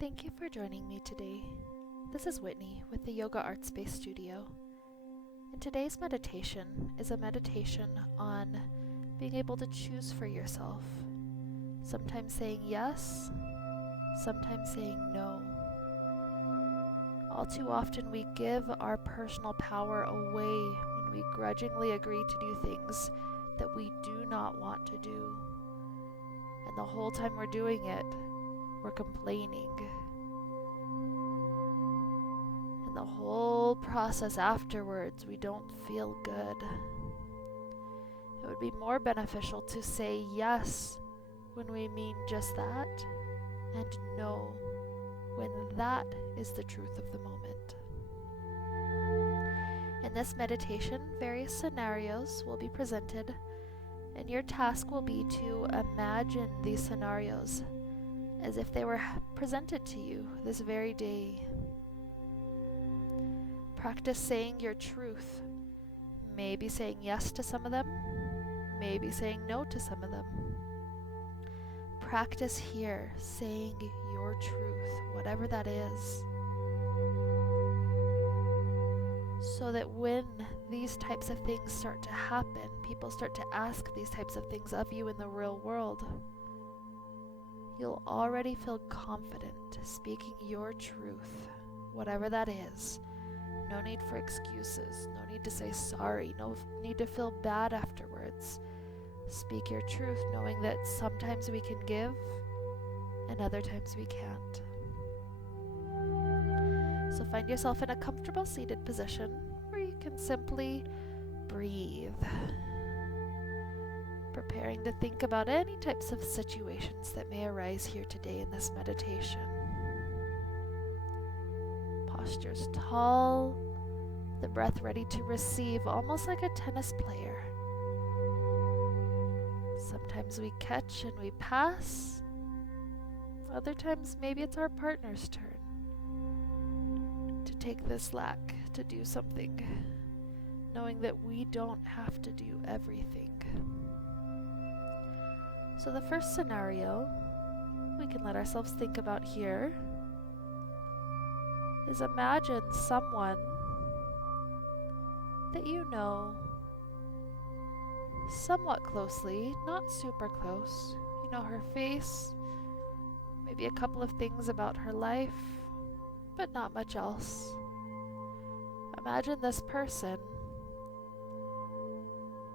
Thank you for joining me today. This is Whitney with the Yoga Art Space Studio. And today's meditation is a meditation on being able to choose for yourself. Sometimes saying yes, sometimes saying no. All too often we give our personal power away when we grudgingly agree to do things that we do not want to do. And the whole time we're doing it, we're complaining. And the whole process afterwards, we don't feel good. It would be more beneficial to say yes when we mean just that, and no when that is the truth of the moment. In this meditation, various scenarios will be presented, and your task will be to imagine these scenarios as if they were presented to you this very day. Practice saying your truth, maybe saying yes to some of them, maybe saying no to some of them. Practice here saying your truth, whatever that is, so that when these types of things start to happen, people start to ask these types of things of you in the real world, you'll already feel confident speaking your truth, whatever that is. No need for excuses, no need to say sorry, no need to feel bad afterwards. Speak your truth, knowing that sometimes we can give and other times we can't. So find yourself in a comfortable seated position where you can simply breathe, preparing to think about any types of situations that may arise here today in this meditation. Posture's tall, the breath ready to receive, almost like a tennis player. Sometimes we catch and we pass. Other times maybe it's our partner's turn to take the slack, to do something, knowing that we don't have to do everything. So the first scenario we can let ourselves think about here is imagine someone that you know somewhat closely, not super close. You know her face, maybe a couple of things about her life, but not much else. Imagine this person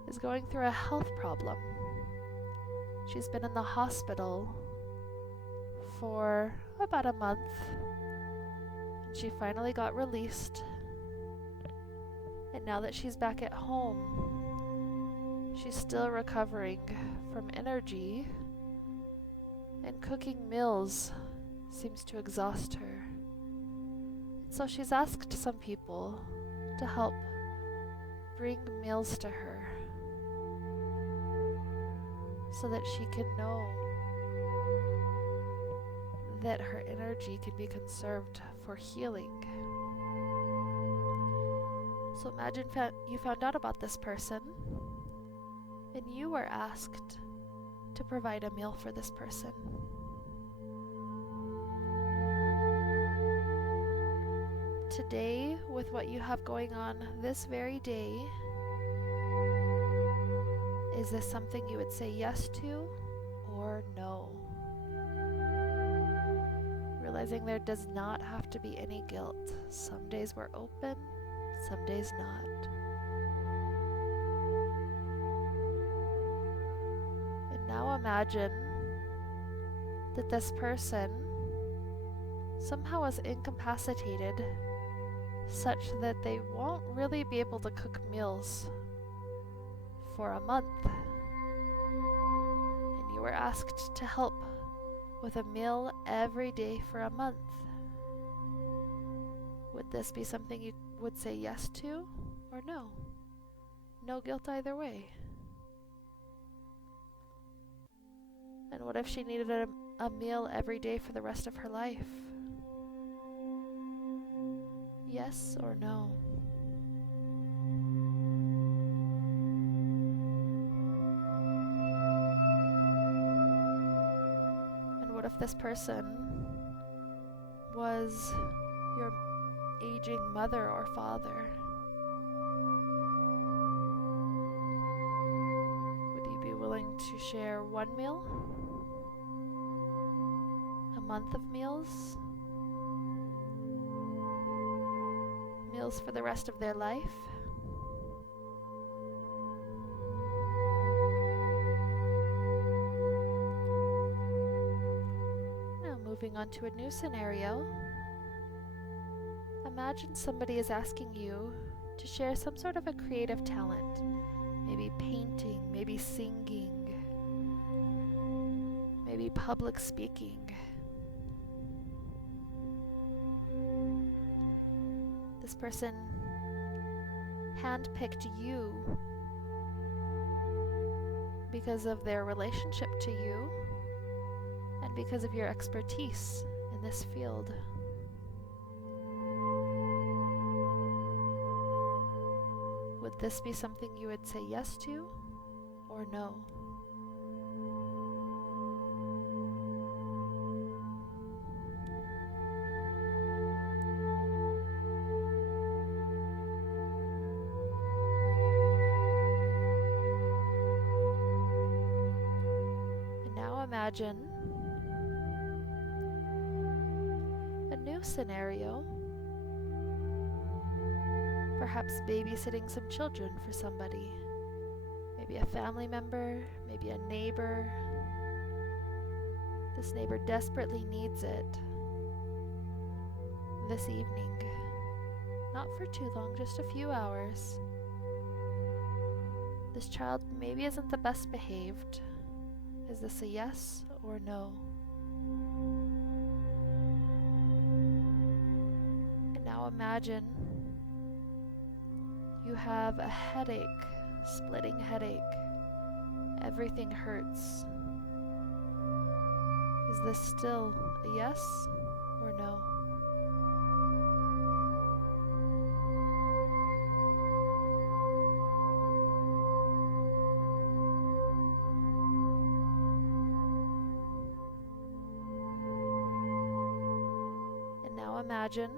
is going through a health problem. She's been in the hospital for about a month. She finally got released, and now that she's back at home, she's still recovering from energy, and cooking meals seems to exhaust her. So she's asked some people to help bring meals to her so that she can know that her energy can be conserved for healing. So imagine you found out about this person and you were asked to provide a meal for this person. Today, with what you have going on this very day, is this something you would say yes to or no? Realizing there does not have to be any guilt. Some days we're open, some days not. And now imagine that this person somehow is incapacitated such that they won't really be able to cook meals for a month. And you were asked to help with a meal every day for a month. Would this be something you would say yes to or no? No guilt either way. And what if she needed a meal every day for the rest of her life? Yes or no? And what if this person is your aging mother or father? Would you be willing to share one meal? A month of meals? Meals for the rest of their life? Now moving on to a new scenario. Imagine somebody is asking you to share some sort of a creative talent. Maybe painting, maybe singing, maybe public speaking. This person handpicked you because of their relationship to you and because of your expertise in this field. Would this be something you would say yes to or no? And now imagine a new scenario. Perhaps babysitting some children for somebody. Maybe a family member, maybe a neighbor. This neighbor desperately needs it this evening. Not for too long, just a few hours. This child maybe isn't the best behaved. Is this a yes or no? And now imagine you have a headache, splitting headache. Everything hurts. Is this still a yes or no? And now imagine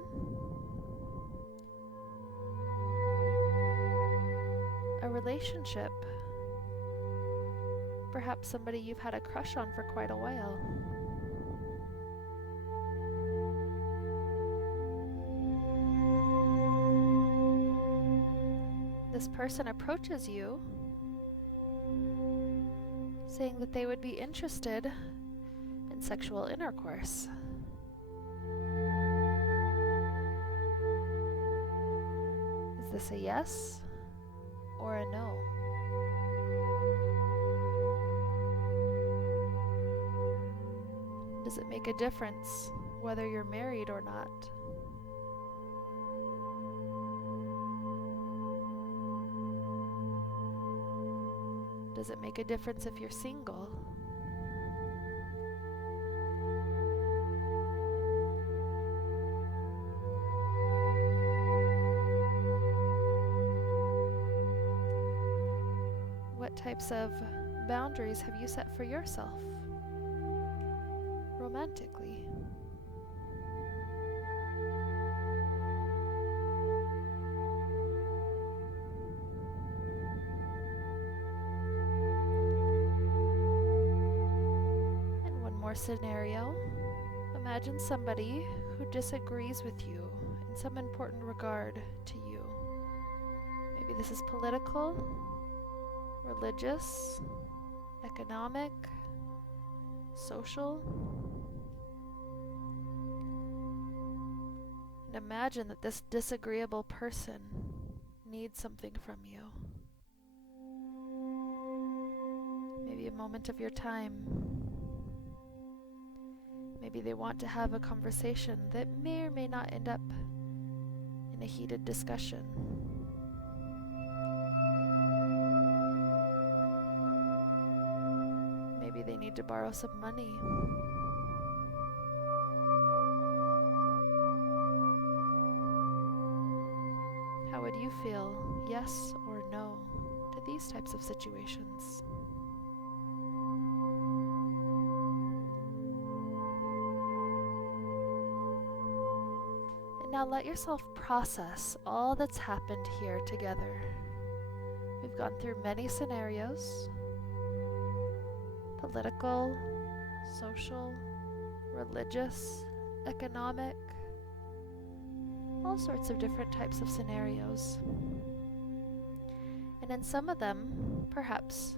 a relationship. Perhaps somebody you've had a crush on for quite a while. This person approaches you saying that they would be interested in sexual intercourse. Is this a yes or a no? Does it make a difference whether you're married or not? Does it make a difference if you're single? What types of boundaries have you set for yourself romantically? And one more scenario. Imagine somebody who disagrees with you in some important regard to you. Maybe this is political, religious, economic, social. And imagine that this disagreeable person needs something from you. Maybe a moment of your time. Maybe they want to have a conversation that may or may not end up in a heated discussion. Maybe they need to borrow some money. How would you feel, yes or no, to these types of situations? Now let yourself process all that's happened here together. We've gone through many scenarios: political, social, religious, economic, all sorts of different types of scenarios. And in some of them, perhaps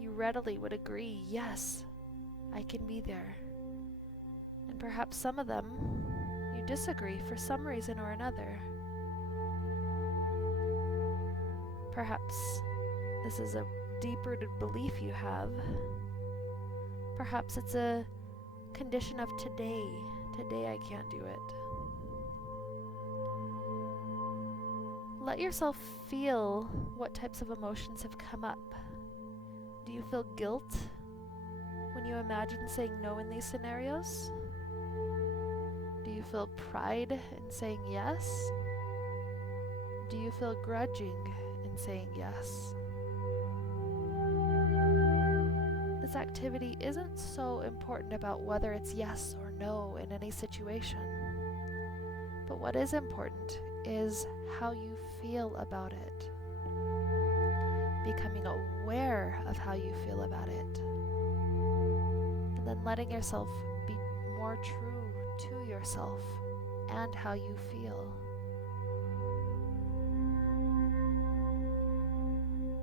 you readily would agree, yes, I can be there. And perhaps some of them you disagree for some reason or another. Perhaps this is a deep-rooted belief you have. Perhaps it's a condition of today. Today I can't do it. Let yourself feel what types of emotions have come up. Do you feel guilt when you imagine saying no in these scenarios? Do you feel pride in saying yes? Do you feel grudging in saying yes? This activity isn't so important about whether it's yes or no in any situation. But what is important is how you feel about it. Becoming aware of how you feel about it. And then letting yourself be more true to yourself and how you feel.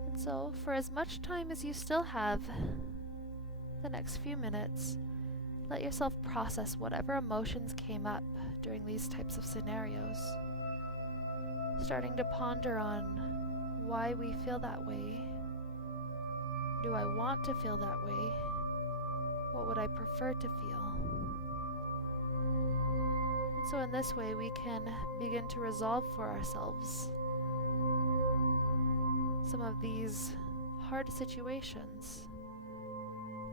And so, for as much time as you still have, the next few minutes, let yourself process whatever emotions came up during these types of scenarios. Starting to ponder on why we feel that way. Do I want to feel that way? What would I prefer to feel? And so in this way we can begin to resolve for ourselves some of these hard situations,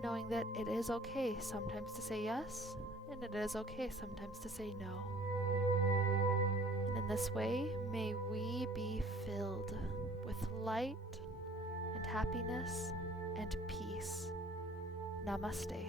knowing that it is okay sometimes to say yes, and it is okay sometimes to say no. And in this way, may we be filled with light and happiness and peace. Namaste.